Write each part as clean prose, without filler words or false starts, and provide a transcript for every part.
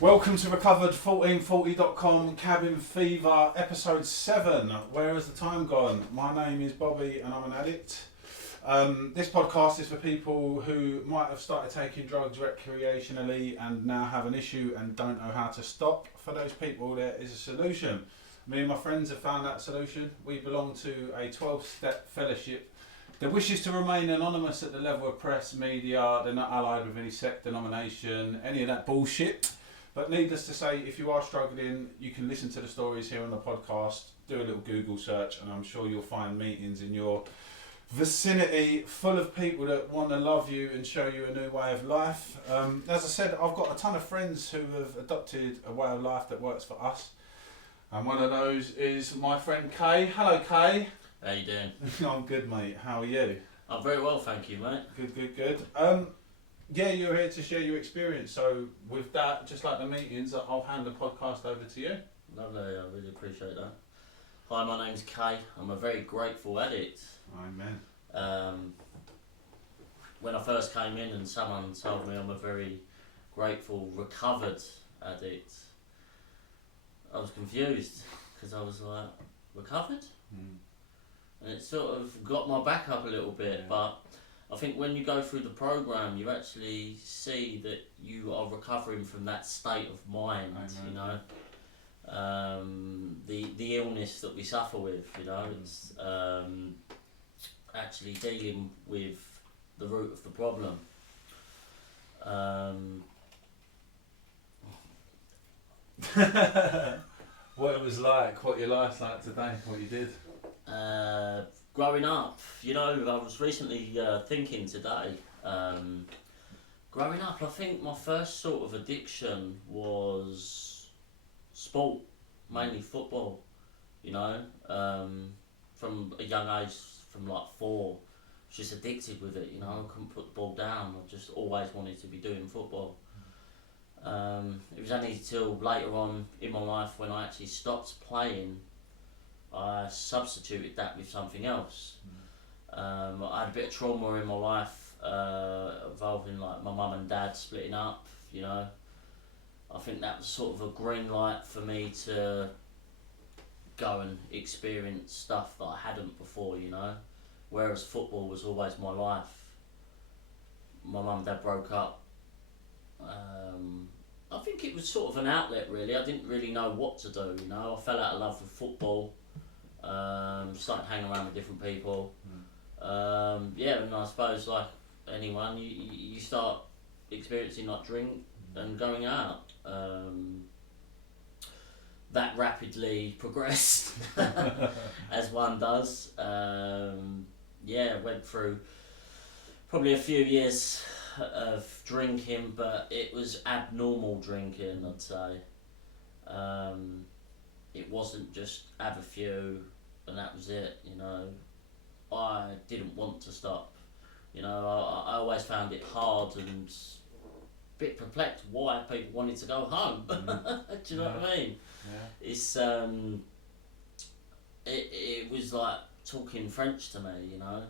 Welcome to Recovered1440.com Cabin Fever Episode 7. Where has the time gone? My name is Bobby and I'm an addict. This podcast is for people who might have started taking drugs recreationally and now have an issue and don't know how to stop. For those people, there is a solution. Me and my friends have found that solution. We belong to a 12-step fellowship that wishes to remain anonymous at the level of press, media. They're not allied with any sect, denomination, any of that bullshit. But needless to say, if you are struggling, you can listen to the stories here on the podcast, do a little Google search, and I'm sure you'll find meetings in your vicinity full of people that want to love you and show you a new way of life. As I said, I've got a ton of friends who have adopted a way of life that works for us. And one of those is my friend Kay. Hello, Kay. How you doing? I'm good, mate. How are you? I'm very well, thank you, mate. Good. Yeah, you're here to share your experience. So with that, just like the meetings, I'll hand the podcast over to you. Lovely, I really appreciate that. Hi, my name's Kay. I'm a very grateful addict. Amen. When I first came in and someone told me I'm a very grateful, recovered addict, I was confused because I was like, recovered? And it sort of got my back up a little bit, but I think when you go through the program, you actually see that you are recovering from that state of mind. You know, the illness that we suffer with. You know, it's actually dealing with the root of the problem. What it was like, what your life's like today, what you did. Growing up, you know, I was recently thinking today, growing up, I think my first sort of addiction was sport, mainly football, you know, from a young age, from like 4, I was just addicted with it, you know, I couldn't put the ball down, I just always wanted to be doing football. It was only till later on in my life when I actually stopped playing, I substituted that with something else. I had a bit of trauma in my life involving like my mum and dad splitting up, you know. I think that was sort of a green light for me to go and experience stuff that I hadn't before, you know. Whereas football was always my life. My mum and dad broke up. I think it was sort of an outlet really. I didn't really know what to do, you know. I fell out of love with football. Started hanging around with different people. Yeah, and I suppose like anyone, you start experiencing like drink and going out. That rapidly progressed, as one does. Yeah, went through probably a few years of drinking, but it was abnormal drinking, I'd say. It wasn't just have a few and that was it, you know. I didn't want to stop, you know. I always found it hard and a bit perplexed why people wanted to go home. Do you know what I mean? Yeah. It's it was like talking French to me, you know.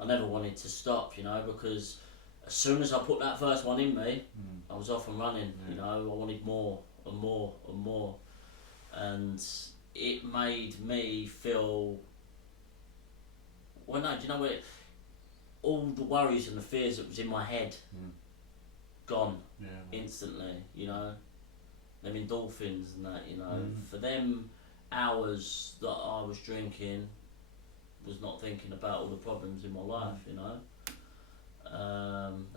I never wanted to stop, you know, because as soon as I put that first one in me, I was off and running, you know. I wanted more and more and more. And it made me feel, well, no, do you know what? All the worries and the fears that was in my head, gone instantly, you know. Them endorphins and that, you know. For them hours that I was drinking, was not thinking about all the problems in my life, you know.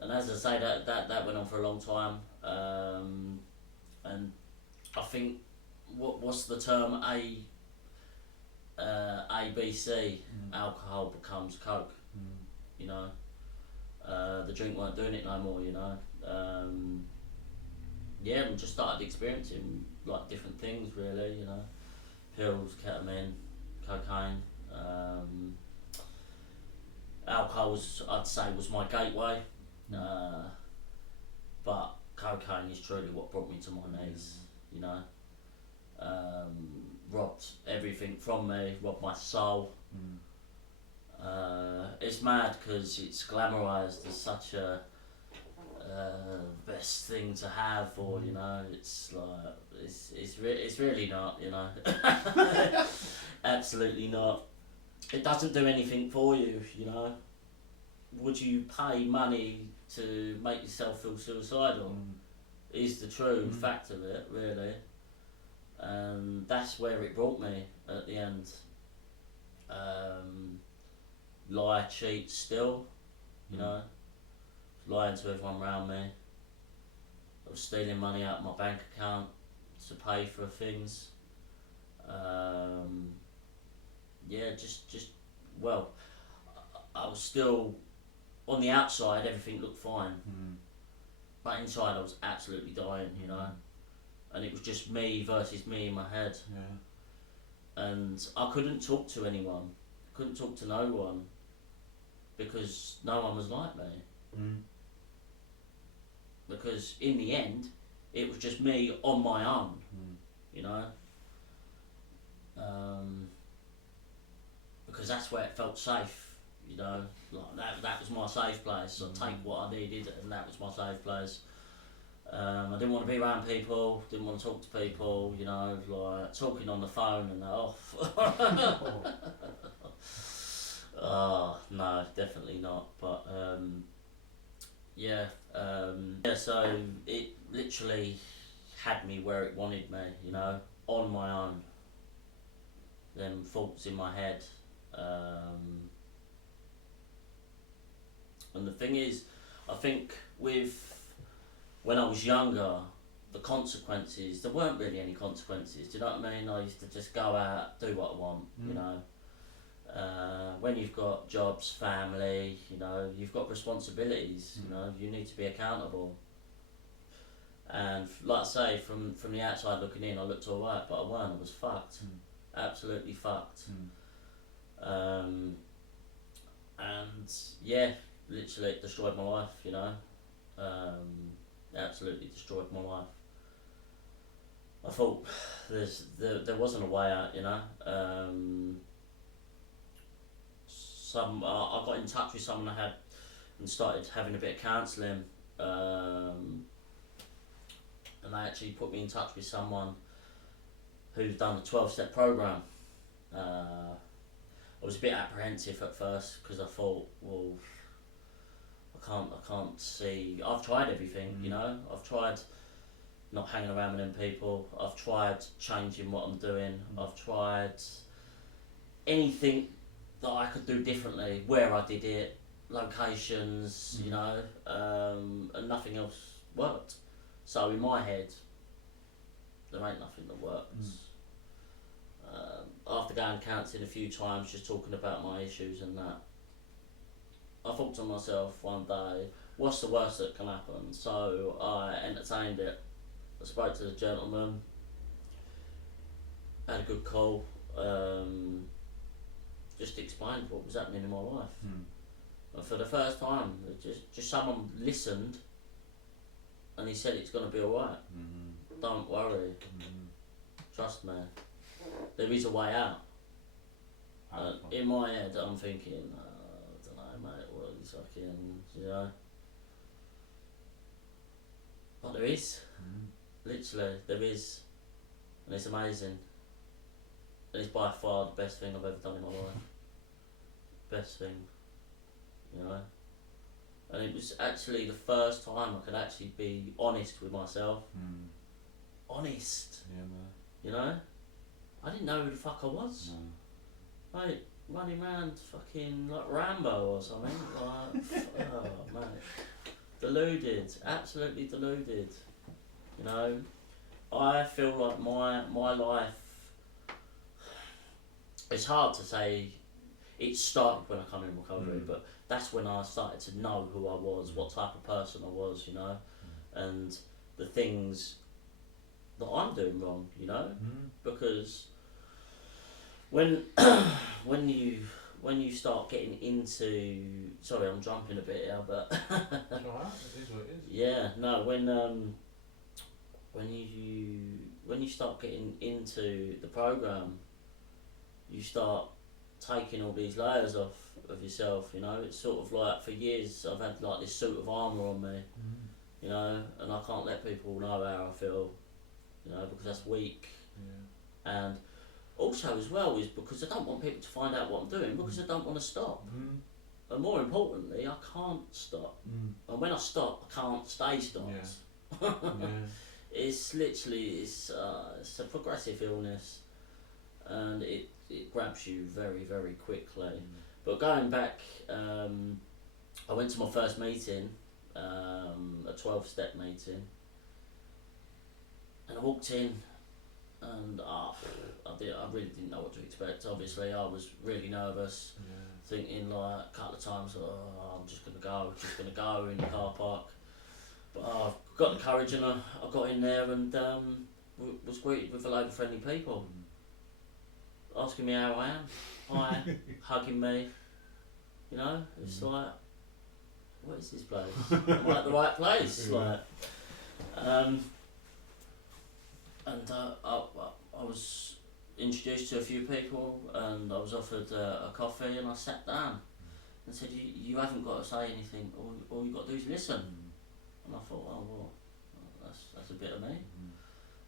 And as I say, that went on for a long time. And I think, what's the term? ABC, alcohol becomes coke, you know. The drink weren't doing it no more, you know. yeah, and just started experiencing like different things really, you know, pills, ketamine, cocaine, alcohol I'd say was my gateway, but cocaine is truly what brought me to my knees, you know. Robbed everything from me, robbed my soul. It's mad because it's glamorised as such a best thing to have, or you know, it's like it's really not, you know. Absolutely not. It doesn't do anything for you, you know. Would you pay money to make yourself feel suicidal? Is the true fact of it, really. And that's where it brought me at the end. Lie, cheat, still, you know. Lying to everyone around me. I was stealing money out of my bank account to pay for things. Yeah, just well, I was still on the outside. Everything looked fine, but inside I was absolutely dying, you know. And it was just me versus me in my head. Yeah. And I couldn't talk to anyone. Couldn't talk to no one because no one was like me. Because in the end, it was just me on my own, you know. Because that's where it felt safe, you know. Like that was my safe place. I'd take what I needed, and that was my safe place. I didn't want to be around people, didn't want to talk to people, you know, like talking on the phone and off. Oh, no, definitely not. But yeah, so it literally had me where it wanted me, you know, on my own. Them thoughts in my head. And the thing is, I think when I was younger, the consequences, there weren't really any consequences, do you know what I mean? I used to just go out, do what I want, you know. When you've got jobs, family, you know, you've got responsibilities, you know, you need to be accountable. And like I say, from the outside looking in, I looked alright, but I weren't, I was fucked. Absolutely fucked. And yeah, literally it destroyed my life, you know. Absolutely destroyed my life. I thought there wasn't a way out, you know. I got in touch with someone I had and started having a bit of counselling, and they actually put me in touch with someone who's done a 12-step program. I was a bit apprehensive at first because I thought, well, I can't see. I've tried everything, you know. I've tried not hanging around with them people. I've tried changing what I'm doing. I've tried anything that I could do differently, where I did it, locations, you know, and nothing else worked. So in my head, there ain't nothing that works. After going counselling a few times, just talking about my issues and that, I thought to myself one day, what's the worst that can happen? So I entertained it. I spoke to the gentleman, had a good call, just explained what was happening in my life. And for the first time, just someone listened and he said it's going to be alright. Don't worry. Trust me. There is a way out. In my head, I'm thinking, I don't know, mate, what is fucking, you know. But there is. Literally, there is. And it's amazing. And it's by far the best thing I've ever done in my life. Best thing. You know. And it was actually the first time I could actually be honest with myself. Honest. Yeah, man. You know? I didn't know who the fuck I was. No. Like, running around fucking like Rambo or something. Like, oh, mate. Deluded. Absolutely deluded. You know? I feel like my life, it's hard to say it started when I come in recovery, but that's when I started to know who I was, what type of person I was, you know. And the things that I'm doing wrong, you know, because when when you start getting into, sorry, I'm jumping a bit here, but Alright, it is what it is. yeah, no, when you start getting into the program, you start taking all these layers off of yourself, you know. It's sort of like, for years I've had like this suit of armour on me, you know, and I can't let people know how I feel, you know, because that's weak. Yeah. And also as well is because I don't want people to find out what I'm doing, because I don't want to stop. And more importantly, I can't stop. And when I stop, I can't stay stopped. Yeah. Yeah. It's literally, it's a progressive illness, and it grabs you very, very quickly. But going back, I went to my first meeting, a 12-step meeting, and I walked in, and I really didn't know what to expect. Obviously, I was really nervous, thinking like a couple of times, oh, I'm just gonna go in the car park. But I've got the courage, and I got in there and was greeted with a load of friendly people, asking me how I am, hi, hugging me. You know, it's like, what is this place? Am I at the right place? Like, and I was introduced to a few people, and I was offered a coffee, and I sat down and said, you haven't got to say anything, all you've got to do is listen. And I thought, oh well, that's a bit of me.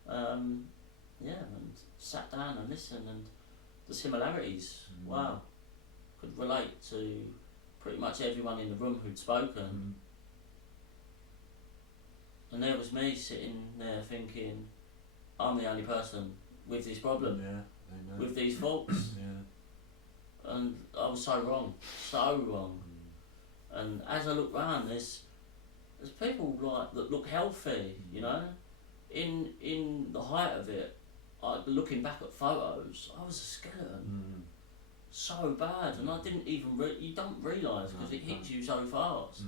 Yeah, and sat down and listened, and the similarities, wow, could relate to pretty much everyone in the room who'd spoken. And there was me sitting there thinking, I'm the only person with this problem, with these faults. And I was so wrong. And as I look round, there's people like that look healthy, you know. In the height of it, looking back at photos, I was a skeleton, so bad, and I didn't even you don't realise, because it hits you so fast.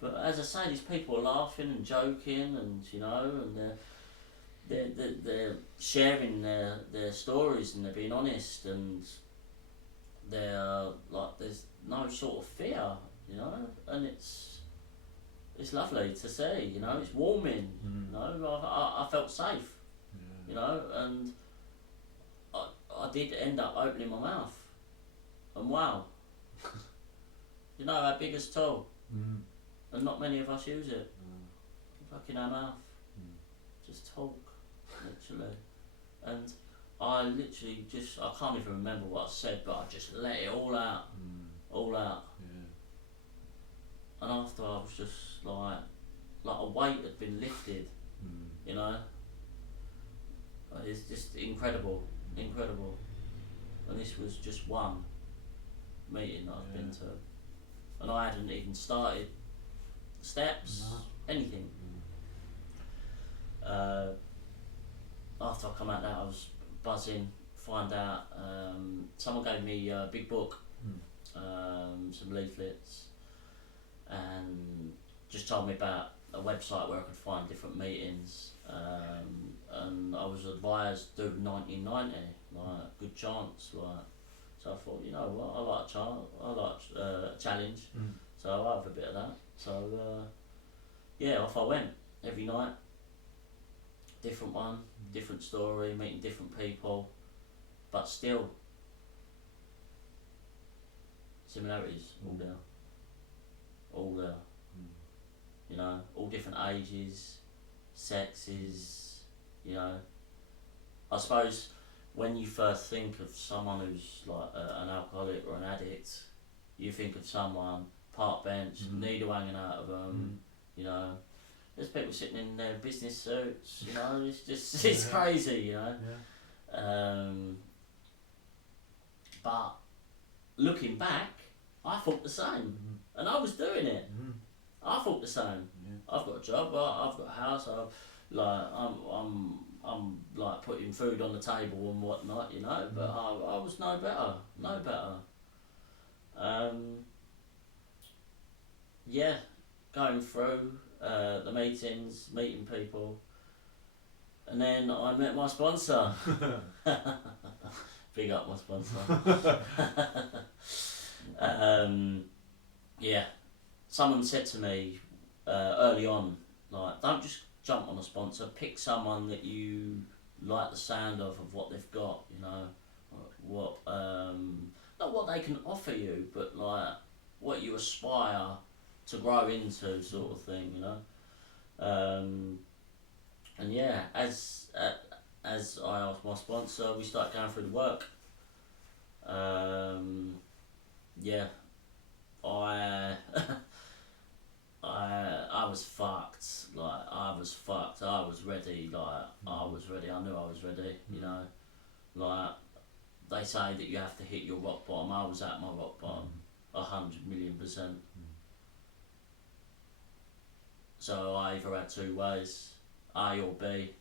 But as I say, these people are laughing and joking, and you know, and they're sharing their stories, and they're being honest, and they're like, there's no sort of fear, you know, and it's lovely to see, you know, it's warming, you know, I felt safe, you know, and I did end up opening my mouth, and wow, you know, our biggest tool, and not many of us use it, fucking our mouth, just talk, literally, and I literally just, I can't even remember what I said, but I just let it all out, and after I was just like a weight had been lifted, you know. It's just incredible, and this was just one meeting that I've been to, and I hadn't even started steps, anything. After I come out there, I was buzzing, find out, someone gave me a big book, some leaflets, and just told me about a website where I could find different meetings, and I was advised to do 1990, like, good chance, like, so I thought, you know what, I like a challenge, so I'll have a bit of that, so yeah, off I went, every night, different one, different story, meeting different people, but still, similarities, all there, you know, all different ages, sexes, you know. I suppose when you first think of someone who's like an alcoholic or an addict, you think of someone park bench, needle hanging out of them, you know. There's people sitting in their business suits, you know. It's just it's crazy, you know. But looking back, I thought the same, and I was doing it. I thought the same. I've got a job, I've got a house. I'm like putting food on the table and whatnot, you know. But I was no better. Yeah, going through. the meetings, meeting people, and then I met my sponsor. Big up my sponsor. Yeah, someone said to me early on, like, don't just jump on a sponsor, pick someone that you like the sound of what they've got, you know, what not what they can offer you, but like what you aspire to grow into, sort of thing, you know. And yeah, as I asked my sponsor, we started going through the work. Yeah, I I was fucked. Like, I was fucked. I was ready. Like, I was ready. I knew I was ready. You know, like they say that you have to hit your rock bottom. I was at my rock bottom, 100,000,000%. So I either had two ways, A or B.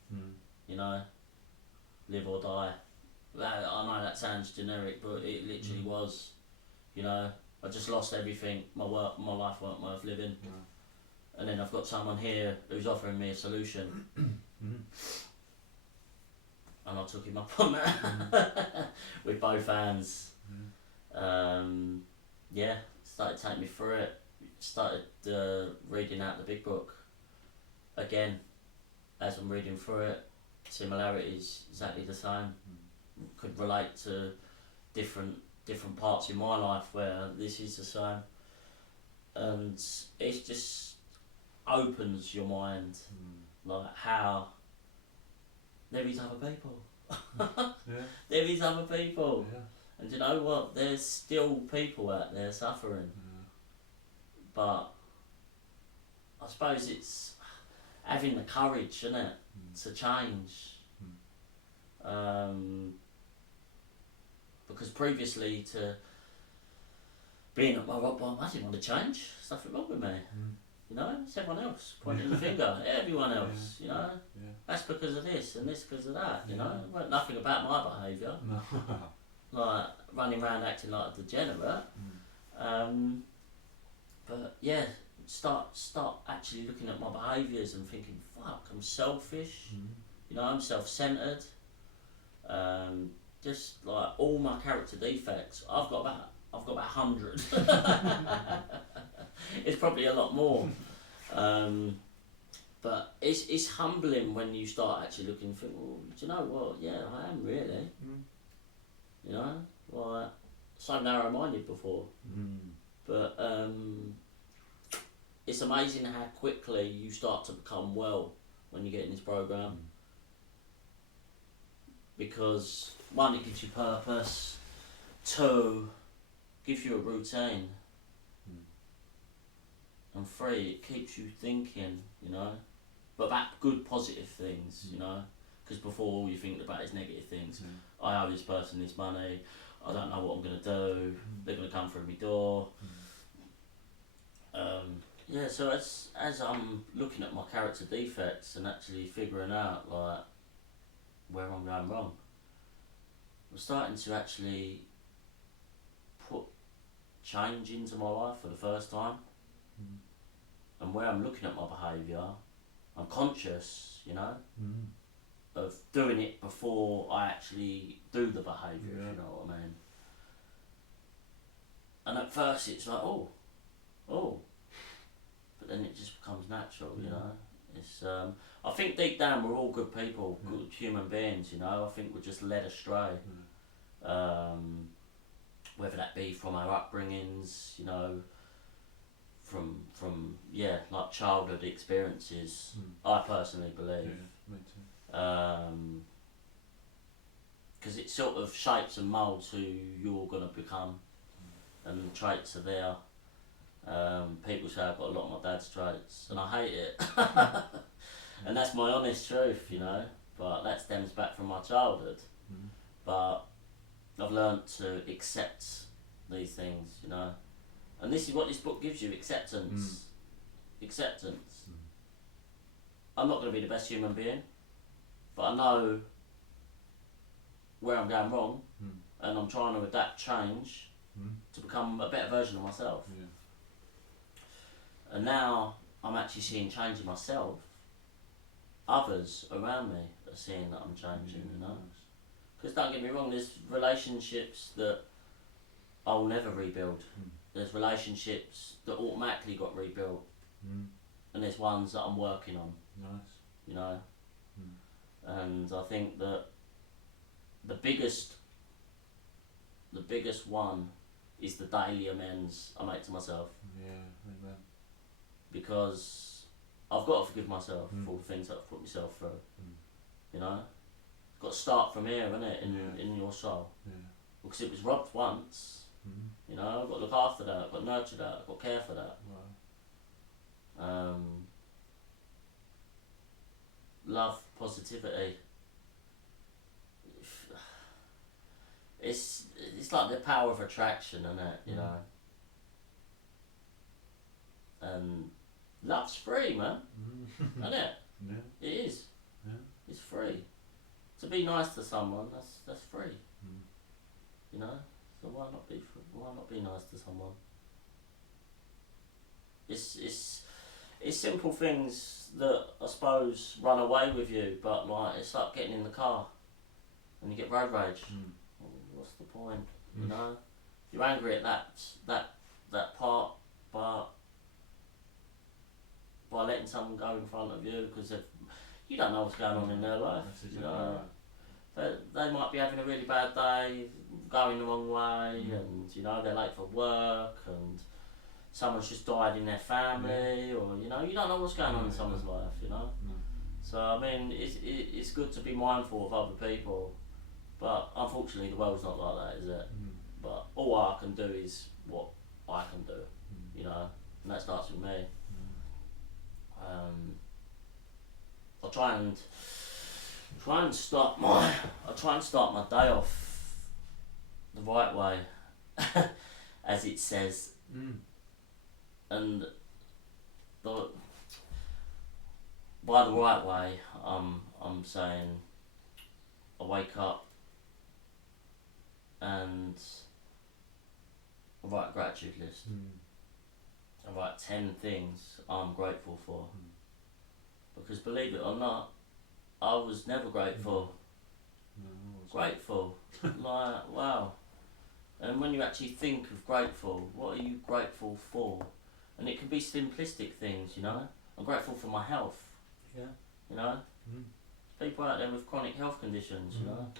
You know, live or die. I know that sounds generic, but it literally was. You know, I just lost everything. My life weren't worth living. And then I've got someone here who's offering me a solution. And I took him up on that. With both hands. Yeah, started taking me through it. Started reading out the big book. Again, as I'm reading through it, similarities exactly the same. Could relate to different parts in my life where this is the same. And it's just opens your mind, like how there is other people. There is other people. And you know what? There's still people out there suffering. But I suppose it's having the courage, isn't it, to change. Because previously to being at my rock bottom, I didn't want to change. There's nothing wrong with me. You know, it's everyone else pointing the finger. Everyone else, you know. That's because of this and this because of that, you know. It weren't nothing about my behaviour. Like running around acting like a degenerate. But yeah, start actually looking at my behaviours and thinking, fuck, I'm selfish. You know, I'm self-centred. Just like all my character defects, I've got about 100. It's probably a lot more. But it's humbling when you start actually looking and think, well, do you know what? Yeah, I am really. You know, like so narrow-minded before. But it's amazing how quickly you start to become well when you get in this program. Because one, it gives you purpose. Two, gives you a routine. And three, it keeps you thinking, you know, but about good positive things, you know, because before all you think about is negative things. I owe this person this money, I don't know what I'm going to do, they're going to come through my door. Yeah, so as I'm looking at my character defects and actually figuring out like where I'm going wrong, I'm starting to actually put change into my life for the first time. And where I'm looking at my behaviour, I'm conscious, you know, of doing it before I actually do the behaviour, if you know what I mean. And at first it's like, oh, but then it just becomes natural, you know. It's I think deep down we're all good people, good human beings, you know. I think we're just led astray. Whether that be from our upbringings, you know, from like childhood experiences, I personally believe. Me too. Because it sort of shapes and moulds who you're going to become, and the traits are there. People say I've got a lot of my dad's traits, and I hate it. And that's my honest truth, you know, but that stems back from my childhood. But I've learnt to accept these things, you know. And this is what this book gives you, acceptance. Acceptance. I'm not going to be the best human being, but I know where I'm going wrong, and I'm trying to adapt change to become a better version of myself. And now I'm actually seeing change in myself, others around me are seeing that I'm changing, you know. Because don't get me wrong, there's relationships that I'll never rebuild. There's relationships that automatically got rebuilt, and there's ones that I'm working on. Nice. You know, and I think that the biggest one is the daily amends I make to myself. Yeah, amen. Because I've got to forgive myself for all the things that I've put myself through. You know, it's got to start from here, innit? In your soul. Yeah. Because it was robbed once. You know, I've got to look after that. I've got to nurture that. I've got to care for that. Wow. Love, positivity. It's like the power of attraction, isn't it? You know. And love's free, man. Isn't it? Yeah. It is. Yeah. It's free. To be nice to someone, that's free. You know. So why not be nice to someone? It's simple things that I suppose run away with you, but like it's like getting in the car and you get road rage. Well, what's the point? You know, you're angry at that part, but by letting someone go in front of you because you don't know what's going on in their life. That's exactly you know, right. they might be having a really bad day, going the wrong way, and you know they're late for work, and someone's just died in their family, or you know you don't know what's going on in someone's life. You know, so I mean it's good to be mindful of other people, but unfortunately the world's not like that, is it? But all I can do is what I can do, you know, and that starts with me. I try and start my day off the right way, as it says, and by the right way, I'm saying I wake up and I write a gratitude list. I write 10 things I'm grateful for. Because believe it or not, I was never grateful. Grateful. Like, wow. And when you actually think of grateful, what are you grateful for? And it can be simplistic things, you know. I'm grateful for my health. Yeah. You know. People out there with chronic health conditions, you know.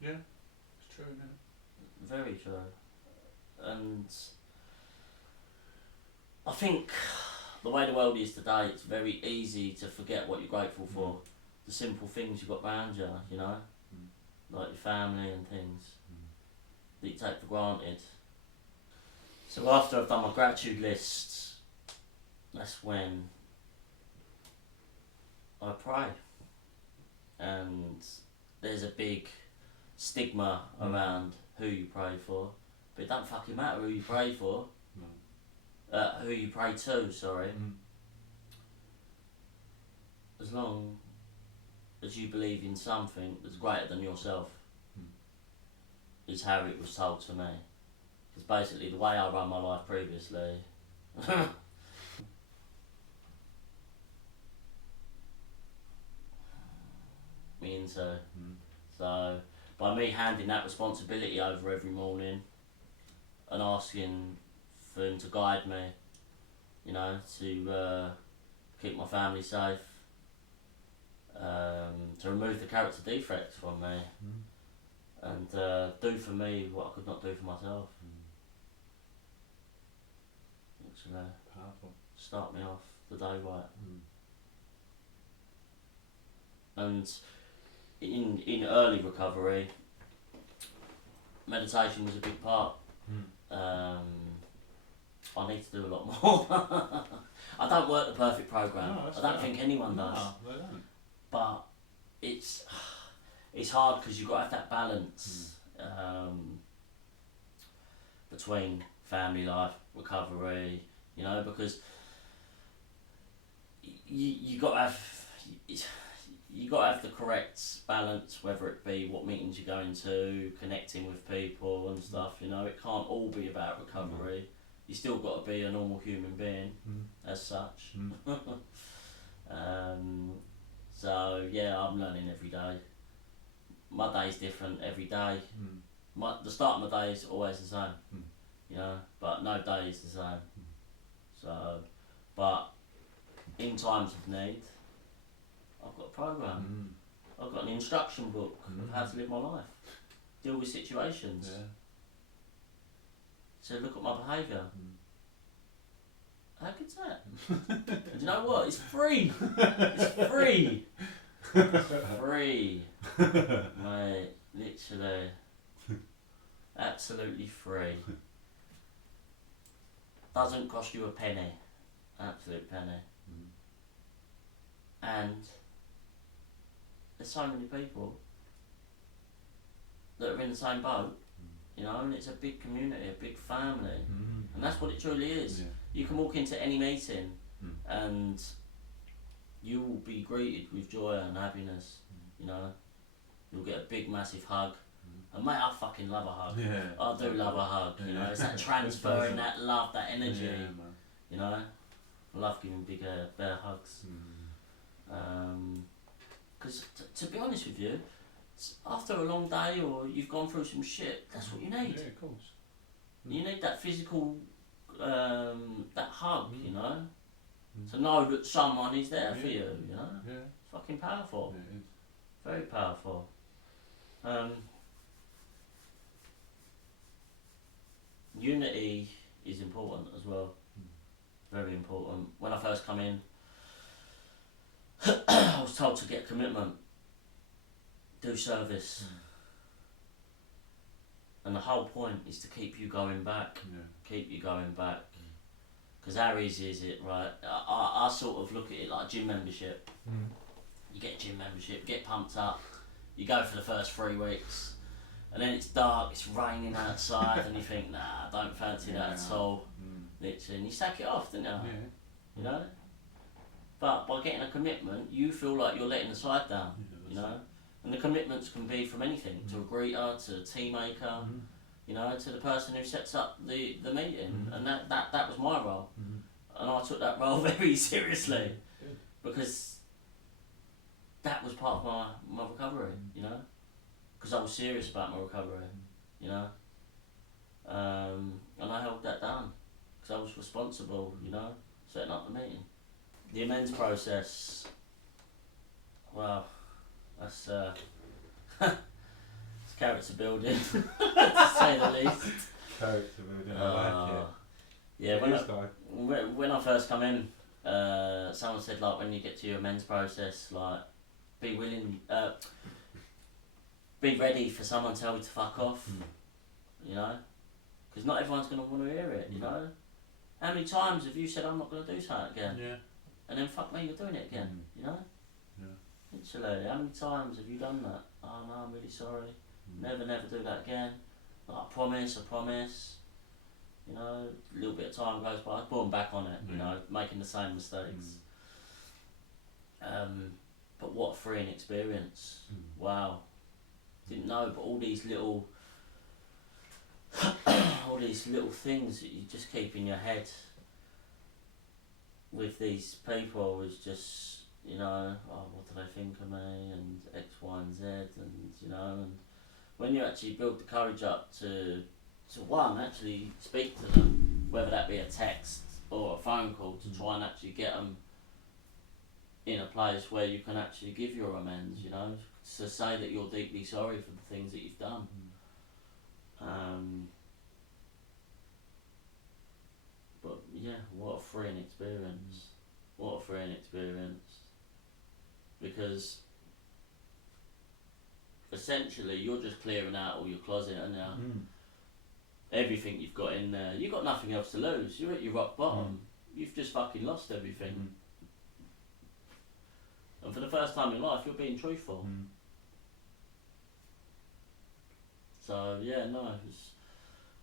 Yeah, it's true, isn't it? Very true. And I think the way the world is today, it's very easy to forget what you're grateful for. The simple things you've got around you, you know, like your family and things that you take for granted. So after I've done my gratitude list, that's when I pray. And there's a big stigma around who you pray for, but it don't fucking matter who you pray for. Who you pray to, sorry. As long as you believe in something that's greater than yourself, is how it was told to me. Because basically the way I ran my life previously, me into. So by me handing that responsibility over every morning and asking for him to guide me, you know, to keep my family safe, to remove the character defects from me, and do for me what I could not do for myself. Literally. Powerful. Start me off the day right. And in early recovery, meditation was a big part. I need to do a lot more. I don't work the perfect program. No, I don't think anyone does. No, they don't. But it's hard because you've got to have that balance between family life, recovery. You know, because you got to have the correct balance, whether it be what meetings you're going to, connecting with people and stuff. You know, it can't all be about recovery. you still got to be a normal human being as such. So yeah, I'm learning every day. My day's different every day. The start of my day is always the same, you know, but no day is the same. So, but in times of need, I've got a program. I've got an instruction book of how to live my life, deal with situations. Yeah. So look at my behaviour. How good's that? Do you know what? It's free. It's free. Free. Mate, literally. Absolutely free. Doesn't cost you a penny. Absolute penny. And there's so many people that are in the same boat, you know, and it's a big community, a big family. And that's what it truly is. Yeah. You can walk into any meeting and you will be greeted with joy and happiness, you know. You'll get a big massive hug. And mate, I fucking love a hug. Yeah. I do love a hug, you know. It's that transferring, that love, that energy, you know. I love giving big bear hugs. Because to be honest with you, after a long day or you've gone through some shit, that's what you need. Yeah, of course. You need that physical, that hug, you know. To know that someone is there for you, you know. Yeah. It's fucking powerful. Yeah, it is. Very powerful. Unity is important as well. Very important. When I first come in, I was told to get commitment, do service. And the whole point is to keep you going back. Keep you going back. Because how easy is it, right? I sort of look at it like a gym membership. You get a gym membership, get pumped up, you go for the first 3 weeks, and then it's dark, it's raining outside, and you think, nah, I don't fancy that at all. Literally, and you sack it off, don't you? You know? But by getting a commitment, you feel like you're letting the side down, you know? And the commitments can be from anything, to a greeter, to a tea maker, you know, to the person who sets up the meeting. And that was my role. And I took that role very seriously, because that was part of my recovery, you know? Because I was serious about my recovery, you know? And I held that down, because I was responsible, you know, setting up the meeting. The amends process, well, that's it's character building, to say the least. Character building, I like it. Yeah, when I first come in, someone said, like, when you get to your amends process, like, be willing, be ready for someone to tell you to fuck off, you know? Because not everyone's going to want to hear it, you know? How many times have you said, I'm not going to do something again? And then fuck me, you're doing it again, you know? Literally, how many times have you done that? Oh no, I'm really sorry. Never do that again. Like, I promise. You know, a little bit of time goes by, boom, back on it, you know, making the same mistakes. But what a freeing experience. Wow. Didn't know, but all these little things that you just keep in your head with these people is just, you know, oh, what do they think of me, and X, Y and Z, and, you know, and when you actually build the courage up to one, actually speak to them, whether that be a text or a phone call, to try and actually get them in a place where you can actually give your amends, you know, to say that you're deeply sorry for the things that you've done. But yeah, what a freeing experience. What a freeing experience. Because essentially you're just clearing out all your closet, and everything you've got in there, you've got nothing else to lose. You're at your rock bottom. You've just fucking lost everything. And for the first time in life, you're being truthful. So yeah, no, it was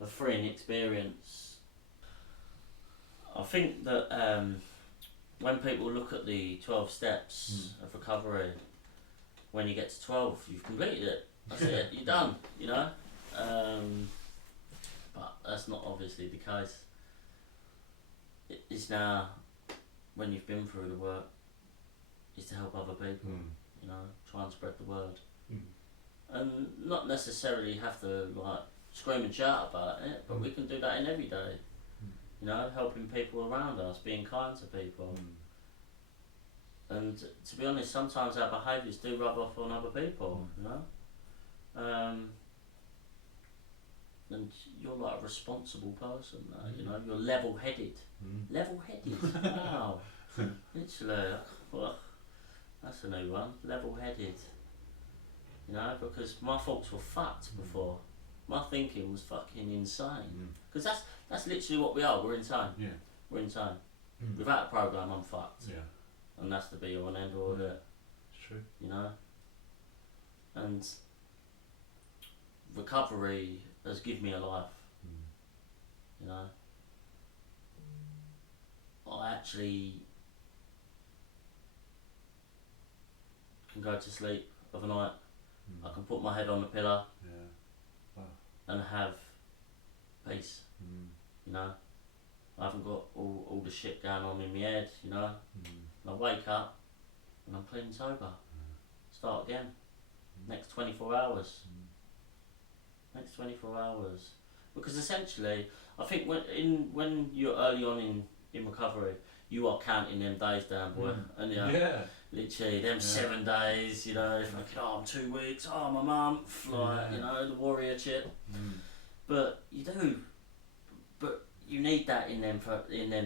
a freeing experience. I think that when people look at the 12 steps of recovery, when you get to 12, you've completed it. That's it, you're done, you know? But that's not obviously the case. It's now, when you've been through the work, is to help other people. You know, try and spread the word, and not necessarily have to like scream and shout about it, but we can do that in every day. You know, helping people around us, being kind to people. And to be honest, sometimes our behaviours do rub off on other people, you know. And you're like a responsible person, you know. You're level-headed. Level-headed. Wow. Literally, well, that's a new one. Level-headed. You know, because my thoughts were fucked before. My thinking was fucking insane. Because that's literally what we are. We're insane. Yeah. We're insane. Without a program, I'm fucked. Yeah. And that's the be all and end all of it. It's true. You know? And recovery has given me a life. You know? I actually can go to sleep of a night. I can put my head on the pillow and have peace. You know? I haven't got all the shit going on in my head, you know? And I wake up and I'm clean and sober. Start again. Next 24 hours. Next 24 hours. Because essentially, I think when you're early on in recovery, you are counting them days down, boy. And literally them 7 days, you know, it's like, oh, I'm 2 weeks, oh, I'm a month, like, you know, the warrior chip. But you do. But you need that in them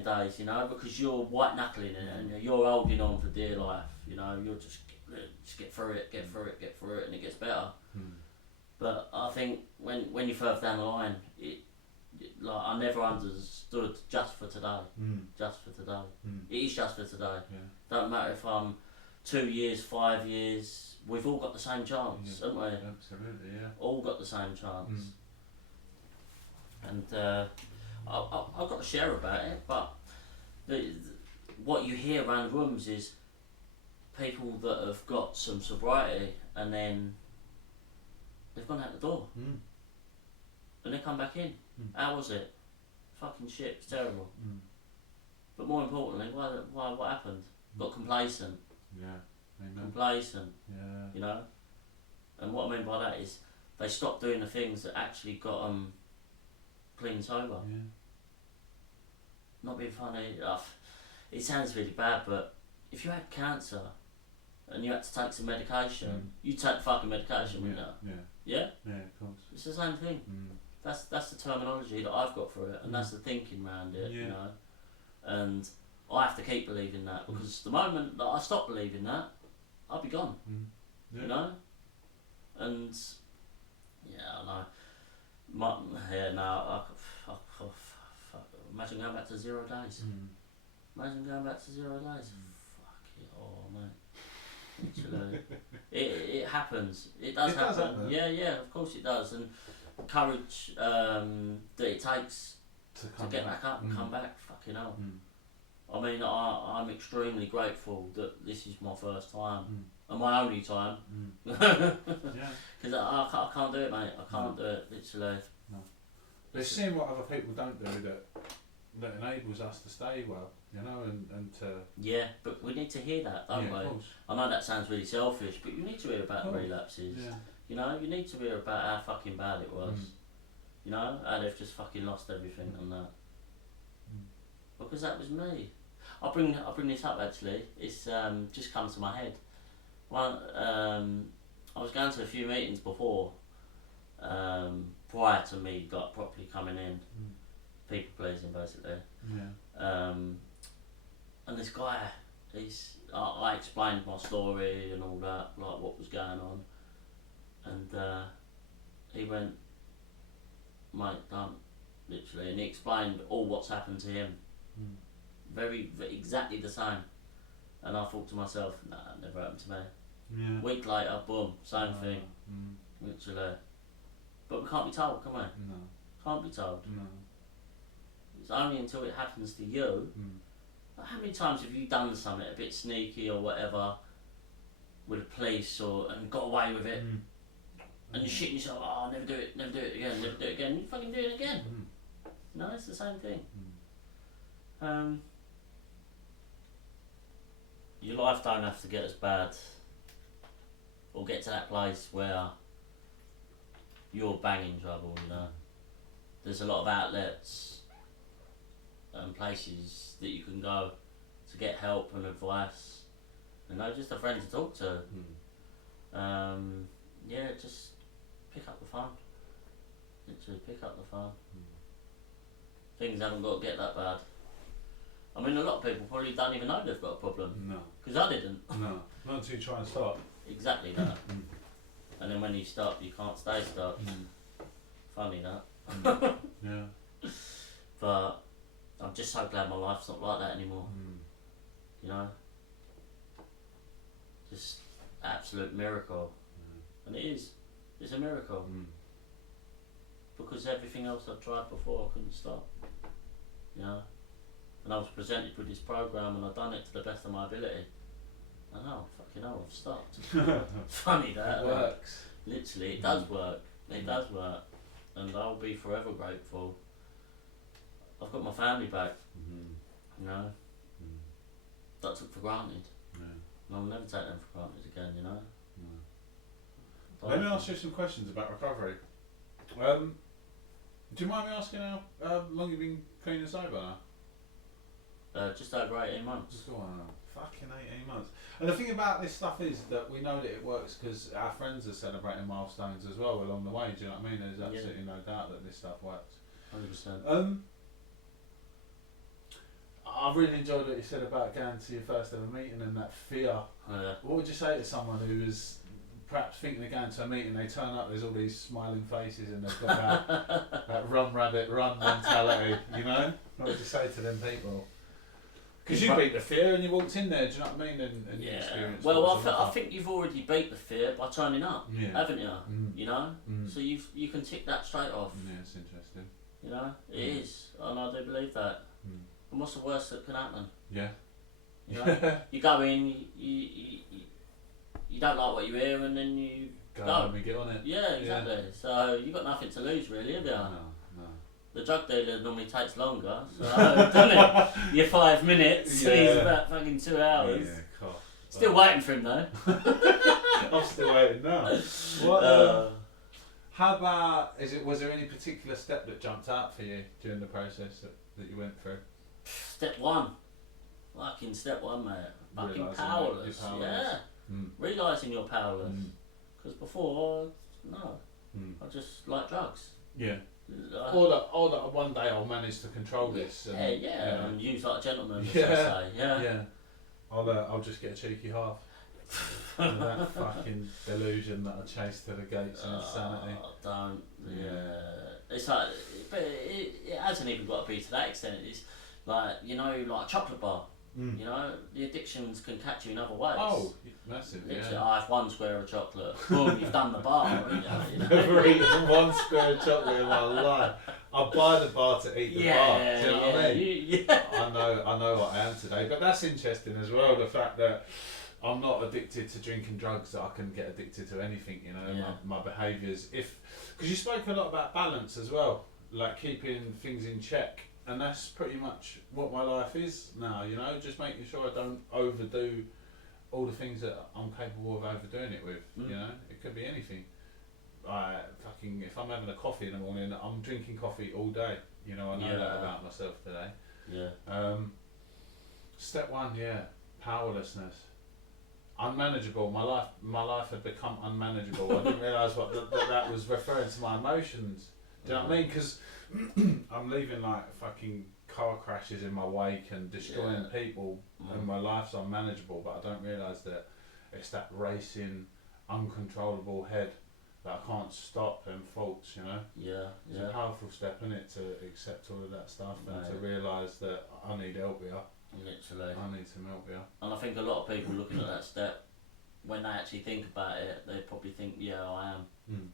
days, you know, because you're white knuckling it and you're holding on for dear life, you know. You'll just get through it, and it gets better. But I think when you're further down the line, like I never understood just for today. Just for today. It is just for today. Don't matter if I'm 2 years, 5 years. We've all got the same chance, haven't we? Absolutely, yeah. All got the same chance. And I've got to share about it, but what you hear around the rooms is people that have got some sobriety and then they've gone out the door and they come back in. How was it? Fucking shit, it's terrible. But more importantly, what happened? Got complacent. Complacent. You know? And what I mean by that is they stopped doing the things that actually got them clean and sober. Not being funny. It sounds really bad, but if you had cancer and you had to take some medication, you take the fucking medication, wouldn't you? Yeah? Yeah, of course. It's the same thing. That's the terminology that I've got for it, and that's the thinking around it, you know. And I have to keep believing that, because the moment that I stop believing that, I'll be gone. You know? And I know. Imagine going back to 0 days. Imagine going back to 0 days. Fuck it all, mate. Literally. it happens. It does happen. Yeah, of course it does. And courage that it takes to get back up and come back, fucking hell. I mean, I'm extremely grateful that this is my first time and my only time. Because I can't do it, mate. I can't do it, literally. But it's seeing what other people don't do that enables us to stay well, you know, and to... Yeah, but we need to hear that, don't we? Of course. I know that sounds really selfish, but you need to hear about the relapses. You know, you need to hear about how fucking bad it was. You know, how they've just fucking lost everything and that. Because that was me. I'll bring this up actually. It's just come to my head. I was going to a few meetings before, prior to me like properly coming in, people pleasing basically. And this guy, I explained my story and all that, like what was going on, and he went, mate, don't, literally, and he explained all what's happened to him. Exactly the same. And I thought to myself, nah, it never happened to me. Week later, boom, same thing. Literally. But we can't be told, can we? No. Can't be told. No. It's only until it happens to you. Like, how many times have you done something a bit sneaky or whatever with the police and got away with it? And you're shitting yourself, oh, never do it again. You fucking do it again. No, it's the same thing. Your life don't have to get as bad, or get to that place where you're banging trouble. You know, there's a lot of outlets and places that you can go to get help and advice. You know, just a friend to talk to. Yeah, just pick up the phone. Literally pick up the phone. Things haven't got to get that bad. I mean, a lot of people probably don't even know they've got a problem. No. Because I didn't. No. Not until you try and stop. Exactly that. And then when you stop, you can't stay stopped. Funny that. Yeah. But I'm just so glad my life's not like that anymore. You know? Just absolute miracle. And it is. It's a miracle. Because everything else I've tried before, I couldn't stop. You know? And I was presented with this program and I've done it to the best of my ability. And oh, fucking hell, I've stopped. Funny that. It works. Literally, it does work. It does work. And I'll be forever grateful. I've got my family back. You know? That I took for granted. And I'll never take them for granted again, you know? Let me ask you some questions about recovery. Do you mind me asking how long you've been clean and sober now? Just over 18 months. Just go on, fucking 18 months. And the thing about this stuff is that we know that it works because our friends are celebrating milestones as well along the way. Do you know what I mean? There's absolutely no doubt that this stuff works. 100%. I really enjoyed what you said about going to your first ever meeting and that fear. What would you say to someone who is perhaps thinking of going to a meeting, they turn up, there's all these smiling faces and they've got that run rabbit run mentality, you know? What would you say to them people? Because you beat the fear and you walked in there, do you know what I mean? And you experienced. Well, I think you've already beat the fear by turning up, haven't you? You know? So you can tick that straight off. Yeah, it's interesting. You know? It is. And I do believe that. And what's the worst that can happen? Yeah. You know? You go in, you don't like what you hear and then you go and we get on it. Yeah, exactly. So you've got nothing to lose really, have you? No. The drug dealer normally takes longer, so doesn't it? You're 5 minutes, so he's about fucking 2 hours. Yeah, cool. Still waiting for him though. I'm still waiting now. What, how about, was there any particular step that jumped out for you during the process that you went through? Step one. Fucking step one, mate. Fucking powerless. Yeah. Realising you're powerless. Because before, no. I just like drugs. Yeah. Or that one day I'll manage to control this. And, and use like a gentleman, as I say. Yeah. I'll just get a cheeky half. That fucking delusion that I chase to the gates of insanity. Don't. Yeah. It's like, but it hasn't even got to be to that extent. It's like, you know, like a chocolate bar. You know, the addictions can catch you in other ways. Oh, massive, literally, I have 1 square of chocolate. Boom, you've done the bar, haven't you? Never eaten 1 square of chocolate in my life. I buy the bar to eat the bar. Do you know what I mean? I know what I am today. But that's interesting as well, the fact that I'm not addicted to drinking drugs, that I can get addicted to anything, you know, my behaviours. Because you spoke a lot about balance as well, like keeping things in check. And that's pretty much what my life is now, you know, just making sure I don't overdo all the things that I'm capable of overdoing it with, you know. It could be anything. If I'm having a coffee in the morning, I'm drinking coffee all day, you know, I know that about myself today. Yeah. Step one, powerlessness. Unmanageable. My life had become unmanageable. I didn't realise that was referring to my emotions. Do you know what I mean? Because I'm leaving like fucking car crashes in my wake and destroying people, and my life's unmanageable, but I don't realise that it's that racing, uncontrollable head that I can't stop and faults, you know? It's a powerful step, isn't it, to accept all of that stuff and to realise that I need help here. Literally. I need some help here. And I think a lot of people looking at that step, when they actually think about it, they probably think, I am,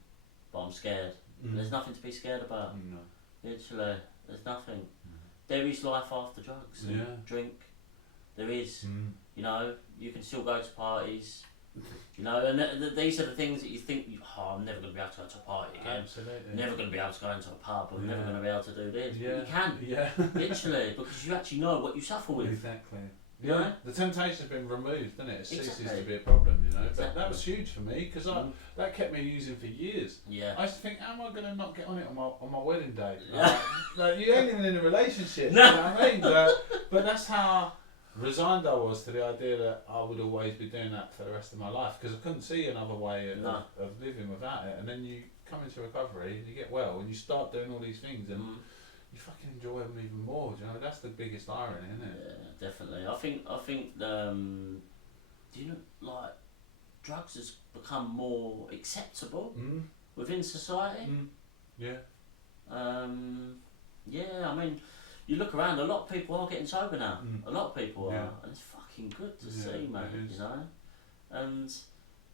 but I'm scared. There's nothing to be scared about. No. Literally, there's nothing. There is life after drugs and drink. There is. You know, you can still go to parties, You know, and these are the things that you think, I'm never going to be able to go to a party again. Absolutely. Never going to be able to go into a pub. I'm never Yeah. going to be able to do this. Yeah. But you can, Yeah. literally, because you actually know what you suffer with. Exactly. You know? The temptation's been removed, doesn't it? It ceases Exactly. to be a problem, you know. But Exactly. that was huge for me because that kept me using for years. Yeah. I used to think, how am I going to not get on it on my wedding day? Yeah. Like, you ain't even in a relationship, you know what I mean? But that's how resigned I was to the idea that I would always be doing that for the rest of my life because I couldn't see another way of living without it. And then you come into recovery and you get well and you start doing all these things and you fucking enjoy them even more. Do you know, that's the biggest irony, isn't it? Yeah, definitely. I think do you know, like, drugs has become more acceptable within society. Yeah. Yeah, I mean, you look around, a lot of people are getting sober now. A lot of people Yeah. are, and it's fucking good to Yeah, see, mate. it is. You know, and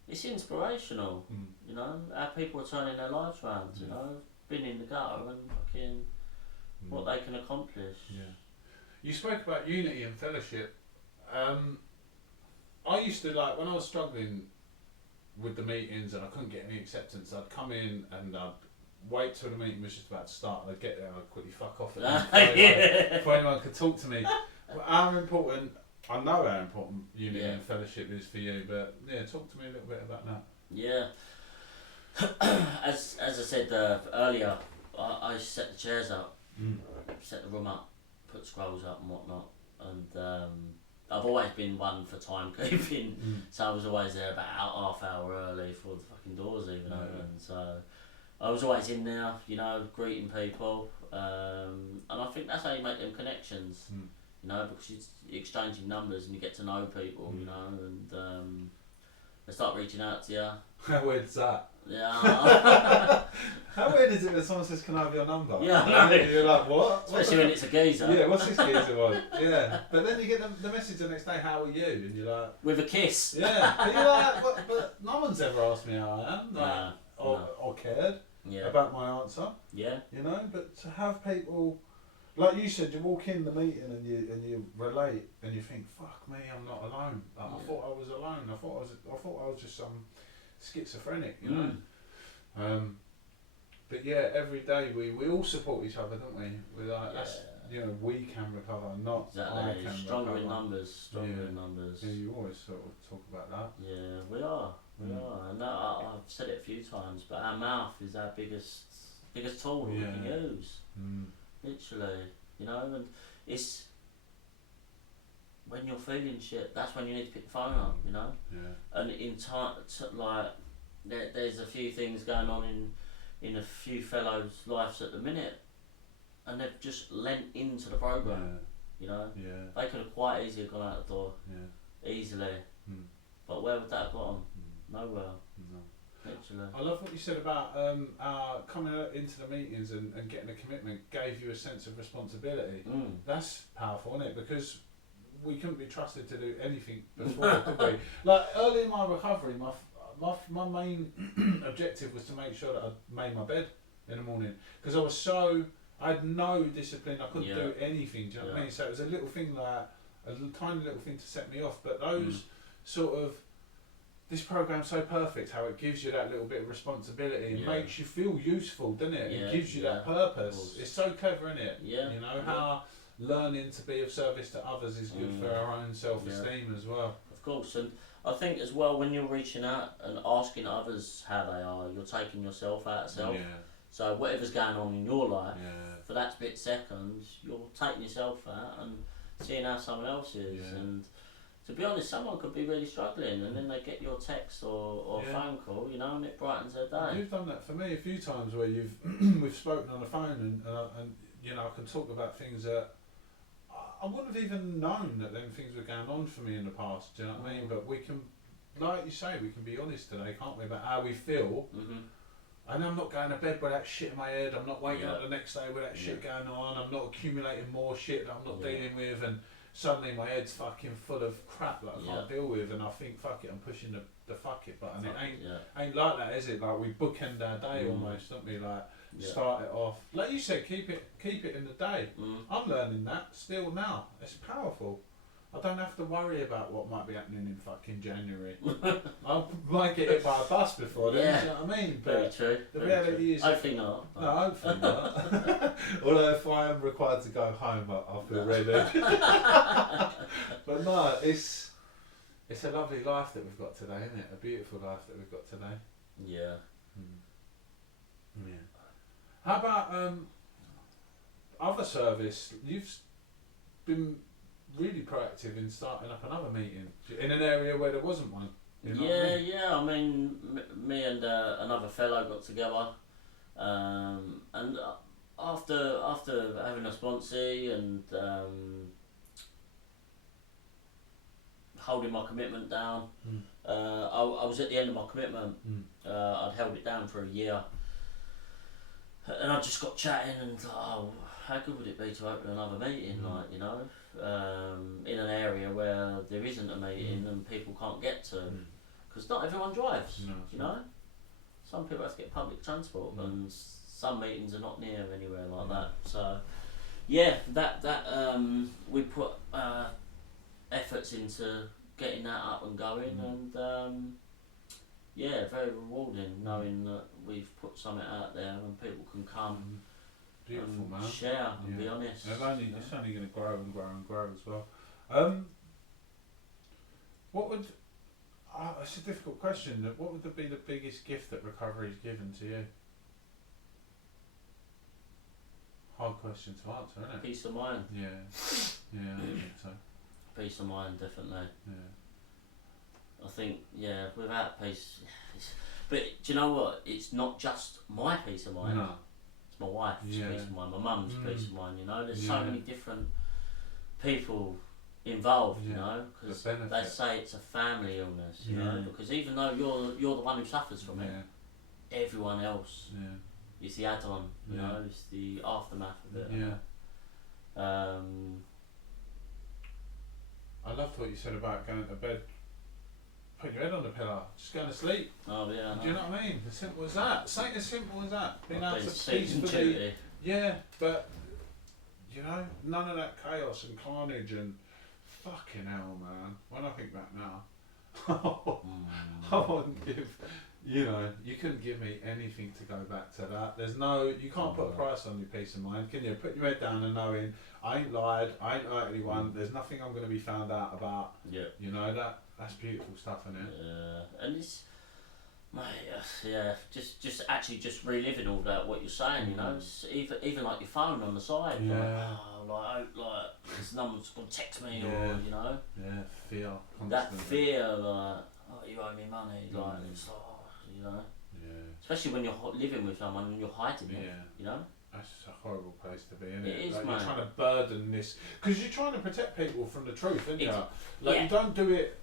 it's inspirational. You know, how people are turning their lives around. You know, been in the gutter and fucking what they can accomplish. Yeah. You spoke about unity and fellowship. I used to, like, when I was struggling with the meetings and I couldn't get any acceptance, I'd come in and I'd wait till the meeting was just about to start. I'd get there and I'd quickly fuck off before anyone could talk to me. But how important, I know how important unity and fellowship is for you, but yeah, talk to me a little bit about that. Yeah. As I said earlier, I set the chairs up, set the room up, put scrolls up and whatnot, and I've always been one for timekeeping, so I was always there about half hour early for the fucking doors even open. So I was always in there, you know, greeting people, and I think that's how you make them connections, you know, because you're exchanging numbers and you get to know people, you know, and they start reaching out to you. How weird is that? Yeah. How weird is it when someone says, can I have your number? Yeah, I know. You're like, what? Especially when it's a geezer. Yeah, what's this geezer want? Yeah. But then you get the message the next day, how are you? And you're like... With a kiss. Yeah. But you're like, but no one's ever asked me how I am. Like, or cared about my answer. Yeah. You know, but to have people... Like you said, you walk in the meeting and you relate and you think, fuck me, I'm not alone. Like, I thought I was alone. I thought I was just some schizophrenic, you know. But yeah, every day we all support each other, don't we? We're like, that's, you know, we can recover, not I can stronger recover. in numbers, in numbers. Yeah, you always sort of talk about that. Yeah, we are, and I've said it a few times, but our mouth is our biggest tool that we can use. Literally, you know, and it's when you're feeling shit, that's when you need to pick the phone up, you know. Yeah. And in time, like, there's a few things going on in a few fellows' lives at the minute, and they've just lent into the program, you know. Yeah. They could have quite easily gone out the door, easily, but where would that have got them? Nowhere. No. Literally. I love what you said about coming into the meetings and getting a commitment gave you a sense of responsibility. That's powerful, isn't it? Because we couldn't be trusted to do anything before, could we? Like, early in my recovery, my main objective was to make sure that I made my bed in the morning, because I had no discipline. I couldn't do anything. Do you know what I mean? So it was a little thing, like a tiny little thing to set me off. But those sort of, this program's so perfect, how it gives you that little bit of responsibility and makes you feel useful, doesn't it? It gives you that purpose. It's so clever, isn't it? Yeah. You know, how learning to be of service to others is good for our own self-esteem as well. Of course, and I think as well, when you're reaching out and asking others how they are, you're taking yourself out of self. So whatever's going on in your life, for that split second, you're taking yourself out and seeing how someone else is. And to be honest, someone could be really struggling, and then they get your text or phone call, you know, and it brightens their day. You've done that for me a few times where we've spoken on the phone, and you know, I can talk about things that I wouldn't have even known that them things were going on for me in the past. Do you know what I mean? But we can, like you say, we can be honest today, can't we, about how we feel. And I'm not going to bed with that shit in my head. I'm not waking up the next day with that shit going on. I'm not accumulating more shit that I'm not dealing with, and suddenly my head's fucking full of crap that I can't deal with, and I think, fuck it, I'm pushing the fuck it button. It ain't like that, is it? Like, we bookend our day almost, don't we? Like, start it off, like you said, keep it in the day. I'm learning that still now. It's powerful. I don't have to worry about what might be happening in fucking January. I might get hit by a bus before then, Yeah. do you know what I mean? Very But true. the very reality true. is... Hopefully not. No, hopefully not. Although if I am required to go home, I'll feel ready. But no, it's a lovely life that we've got today, isn't it? A beautiful life that we've got today. Yeah. Yeah. How about other service? You've been really proactive in starting up another meeting in an area where there wasn't one. You know what I mean? Yeah. I mean, me and another fellow got together, and after having a sponsee and holding my commitment down, I was at the end of my commitment. I'd held it down for a year, and I just got chatting and thought, oh, how good would it be to open another meeting, like, you know, in an area where there isn't a meeting and people can't get to, because not everyone drives, No, you know. Some people have to get public transport, and some meetings are not near anywhere like that. So, yeah, that we put efforts into getting that up and going, and yeah, very rewarding knowing that we've put something out there and people can come. Beautiful, and man. share and be honest. It's only going to grow and grow and grow as well. What would... it's a difficult question. What would be the biggest gift that recovery's given to you? Hard question to answer, isn't it? Peace of mind. Yeah, I think so. Peace of mind, definitely. Yeah. I think, yeah, without peace... But do you know what? It's not just my peace of mind. No. It's my wife's peace of mind, my mum's peace of mind, you know. There's so many different people involved, you know, because they say it's a family illness, you know, because even though you're the one who suffers from it, everyone else is the add-on, you know, it's the aftermath of it. I loved what you said about going to bed, putting your head on the pillow, just going to sleep. Oh yeah. Do you know what I mean? As simple as that. Something as simple as that. Being able to Season peacefully... duty. Yeah, but, you know, none of that chaos and carnage and... Fucking hell, man. When I think back now, I wouldn't give... You know, you couldn't give me anything to go back to that. There's no... You can't put a price on your peace of mind, can you? Putting your head down and knowing, I ain't lied, I ain't hurt anyone, there's nothing I'm going to be found out about. Yeah. You know, that's beautiful stuff, isn't it? Yeah, and it's... Mate, just reliving all that, what you're saying, you know, it's even like your phone on the side, like someone's going to text me, or, you know. Yeah, fear. Constantly. That fear, like, oh, you owe me money, like, it's like, you know. Yeah. Especially when you're living with someone and you're hiding it, you know. That's a horrible place to be, isn't it? It is, like, mate. You're trying to burden this, because you're trying to protect people from the truth, aren't you? Like, you don't do it,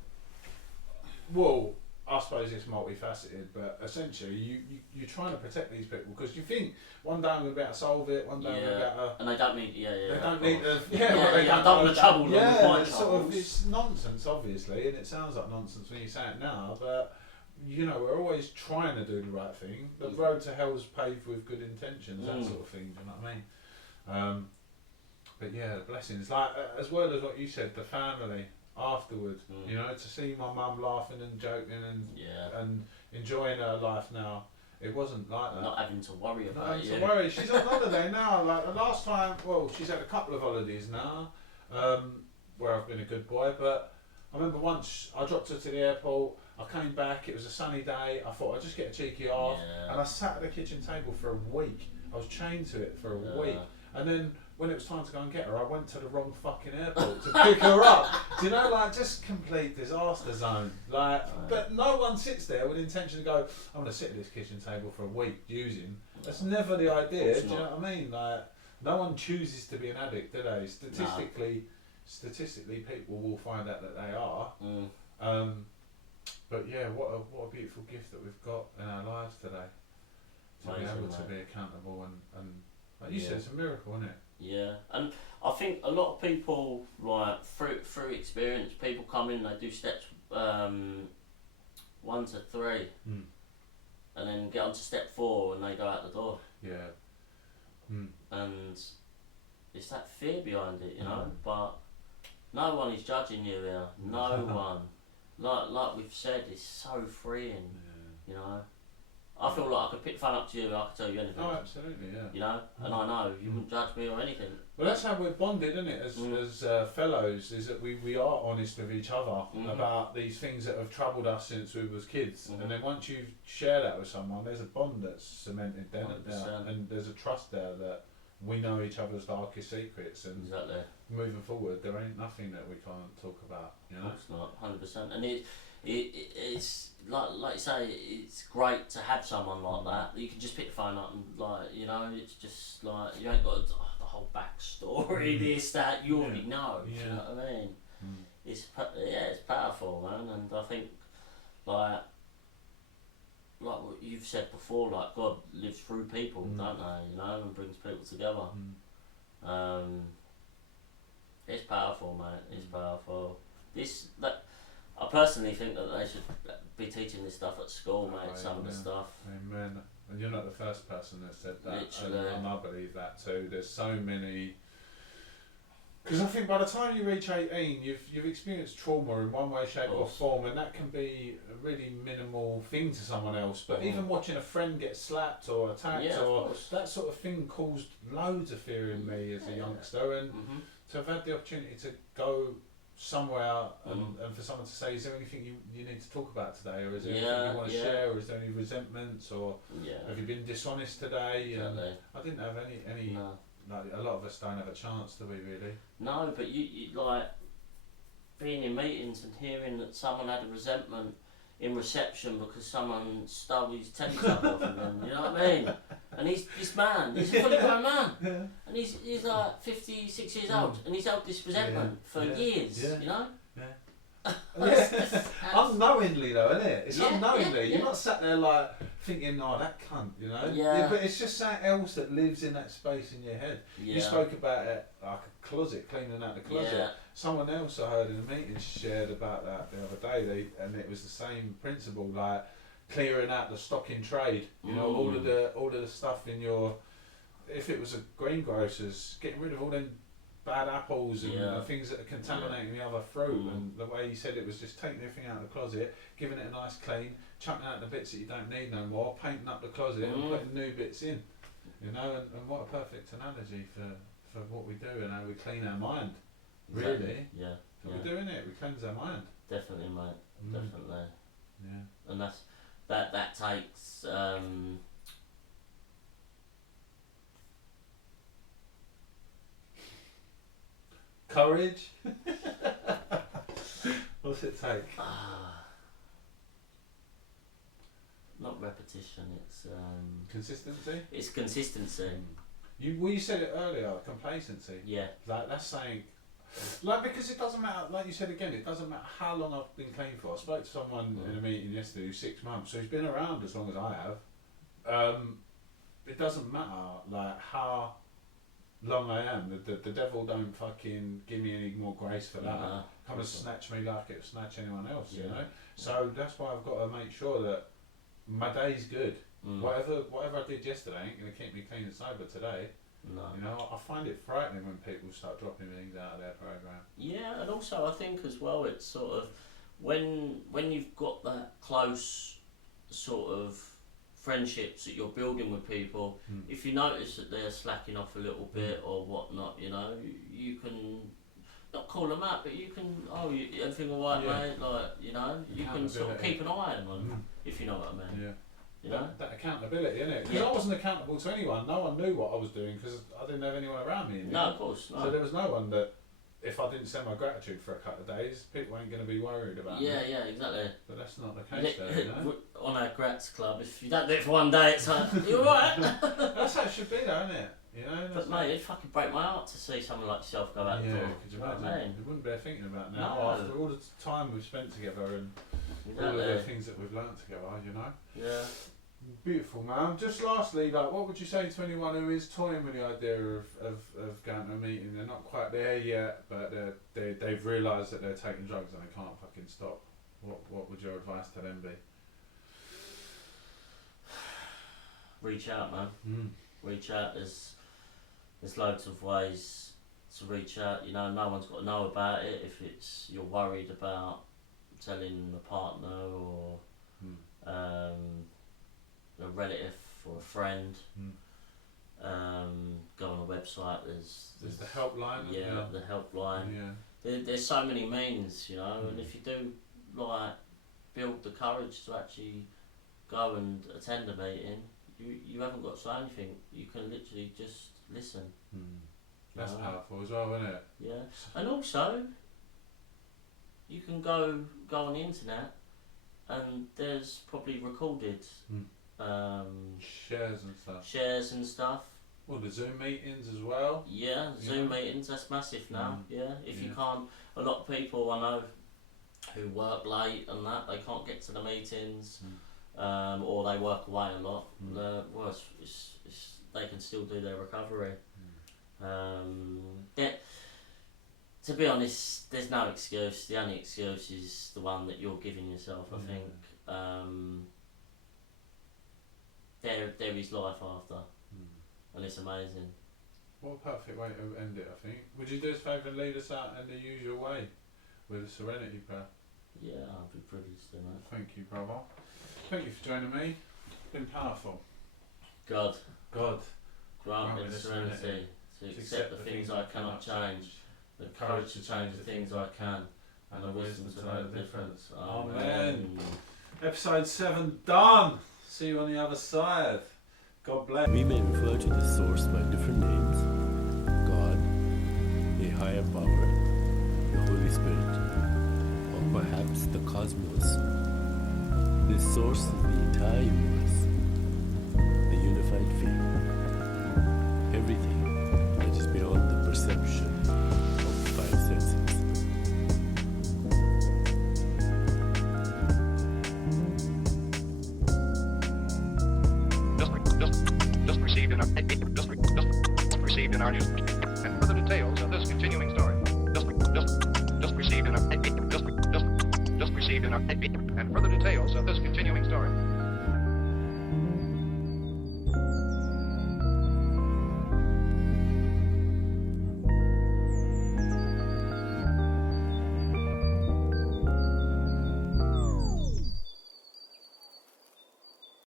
well, I suppose it's multifaceted, but essentially you're trying to protect these people because you think one day I'm going to be able to solve it, one day I'm going to be able to... And they don't need... They don't need the... I don't want to trouble them with my troubles. It's nonsense, obviously, and it sounds like nonsense when you say it now, but, you know, we're always trying to do the right thing. The road to hell's paved with good intentions, that sort of thing, do you know what I mean? But yeah, the blessings. Like, as well as what you said, the family... afterwards, you know, to see my mum laughing and joking and enjoying her life now, it wasn't like that. Not having to worry about to worry. She's on holiday now. Like the last time, well, she's had a couple of holidays now, where I've been a good boy. But I remember once I dropped her to the airport. I came back. It was a sunny day. I thought I'd just get a cheeky off, and I sat at the kitchen table for a week. I was chained to it for a week, and then. When it was time to go and get her, I went to the wrong fucking airport to pick her up. Do you know, like, just complete disaster zone. Like, but no one sits there with the intention to go, I'm going to sit at this kitchen table for a week using. That's never the idea, do you know what I mean? Like, no one chooses to be an addict, do they? Statistically, people will find out that they are. But yeah, what a beautiful gift that we've got in our lives today. To be able to be accountable and like you said, it's a miracle, isn't it? Yeah, and I think a lot of people, like through experience, people come in, they do steps 1 to 3, and then get on to step 4 and they go out the door. Yeah. And it's that fear behind it, you know. But No one is judging you here. No one. Like we've said, it's so freeing. You know. I feel like I could pick the phone up to you. I could tell you anything. Oh, absolutely, yeah. You know, and I know you wouldn't judge me or anything. Well, that's how we're bonded, isn't it? As fellows, is that we are honest with each other about these things that have troubled us since we was kids, and then once you share that with someone, there's a bond that's cemented then, and there's a trust there that we know each other's darkest secrets, and exactly. Moving forward, there ain't nothing that we can't talk about. You know, it's not 100%, and it's like you say, it's great to have someone like that. You can just pick the phone up and you know, it's just like you ain't got the whole backstory, this, that. You already know. You know what I mean? It's powerful, man, and I think like what you've said before, like God lives through people, don't they? You know, and brings people together. It's powerful, mate. It's powerful. I personally think that they should be teaching this stuff at school, mate. Some of the stuff. Amen. And you're not the first person that said that. Literally. And I believe that too. There's so many. Because I think by the time you reach 18, you've experienced trauma in one way, shape, or form, and that can be a really minimal thing to someone else. But even watching a friend get slapped or attacked or that sort of thing caused loads of fear in me as a youngster, and to have had the opportunity to go somewhere and for someone to say, is there anything you need to talk about today, or is there anything you want to share, or is there any resentments, or have you been dishonest today? Exactly. And I didn't have any. No. Like a lot of us don't have a chance, do we really? No, but you like being in meetings and hearing that someone had a resentment in reception because someone stole his telly tub off of them, you know what I mean? And he's a fully grown man, and he's like 56 years old, and he's held this resentment for years, you know? Unknowingly though, isn't it? It's unknowingly. You're not sat there like thinking, oh, that cunt, you know? But it's just something else that lives in that space in your head. You spoke about it like a closet, cleaning out the closet. Someone else I heard in a meeting shared about that the other day, and it was the same principle, like clearing out the stock in trade. You know, all of the stuff in your, if it was a greengrocer's, getting rid of all them bad apples and things that are contaminating the other fruit, and the way he said it was just taking everything out of the closet, giving it a nice clean, chucking out the bits that you don't need no more, painting up the closet and putting new bits in, you know, and what a perfect analogy for what we do and how we clean our mind, really. We're doing it, we cleanse our mind. Definitely, mate, definitely. And that takes courage. What's it take? Not repetition. It's consistency. It's consistency. You said it earlier. Complacency. Yeah. Like that's saying, like, because it doesn't matter. Like you said again, it doesn't matter how long I've been clean for. I spoke to someone in a meeting yesterday who's 6 months, so he's been around as long as I have. It doesn't matter like how long I am. The devil don't fucking give me any more grace for that. Come and snatch me like it would snatch anyone else, you know. So that's why I've got to make sure that my day's good. Whatever I did yesterday ain't gonna keep me clean and sober today. No. You know, I find it frightening when people start dropping things out of their program. Yeah, and also I think as well, it's sort of when you've got that close sort of friendships that you're building with people, if you notice that they're slacking off a little bit or whatnot, you know, you can not call them out, but you can, everything alright, mate, like, you know, you can sort of keep an eye on them, if you know what I mean. You know? That accountability, innit? Because I wasn't accountable to anyone. No one knew what I was doing because I didn't have anyone around me. No, of course. No. So there was no one that, if I didn't send my gratitude for a couple of days, people ain't going to be worried about me. Yeah, exactly. But that's not the case though, you know? On our Grats Club, if you don't do it for one day, it's like, you're alright. That's how it should be though, isn't it? You know, but mate, it'd fucking break my heart to see someone like yourself go out the door. Could you imagine? We wouldn't bear thinking about now after all the time we've spent together and all of the things that we've learnt together, you know? Yeah. Beautiful, man. Just lastly, like, what would you say to anyone who is toying with the idea of going to a meeting? They're not quite there yet, but they've realised that they're taking drugs and they can't fucking stop. What would your advice to them be? Reach out, man. Reach out. There's loads of ways to reach out. You know, no one's got to know about it. If it's you're worried about telling a partner or a relative or a friend, go on a website. There's the helpline. Yeah, the helpline. Yeah. There's so many means, you know, and if you do like build the courage to actually go and attend a meeting, you haven't got to say anything. You can literally just listen. That's powerful as well, isn't it? Yeah, and also you can go on the internet, and there's probably recorded shares and stuff. Well, the Zoom meetings as well. Yeah, Zoom meetings, that's massive now. Yeah, if you can't, a lot of people I know who work late and that, they can't get to the meetings, or they work away a lot. Well, they can still do their recovery. To be honest, there's no excuse. The only excuse is the one that you're giving yourself, I think. There is life after, and it's amazing. What a perfect way to end it, I think. Would you do us a favour and lead us out in the usual way with a serenity prayer? Yeah, I'd be privileged to know. Thank you, brother. Thank you for joining me. It's been powerful. God, grant me the serenity to accept the things I cannot change, the courage to change the things I can, and the wisdom to know the difference. Amen. Episode 7 done. See you on the other side. God bless. We may refer to the source by different names: God, a higher power, the Holy Spirit, or perhaps the cosmos. This source is the entire universe, the unified field, everything that is beyond the perception of the 5 senses. Just received in our news, and further details of this continuing story. Just received in our and further details of this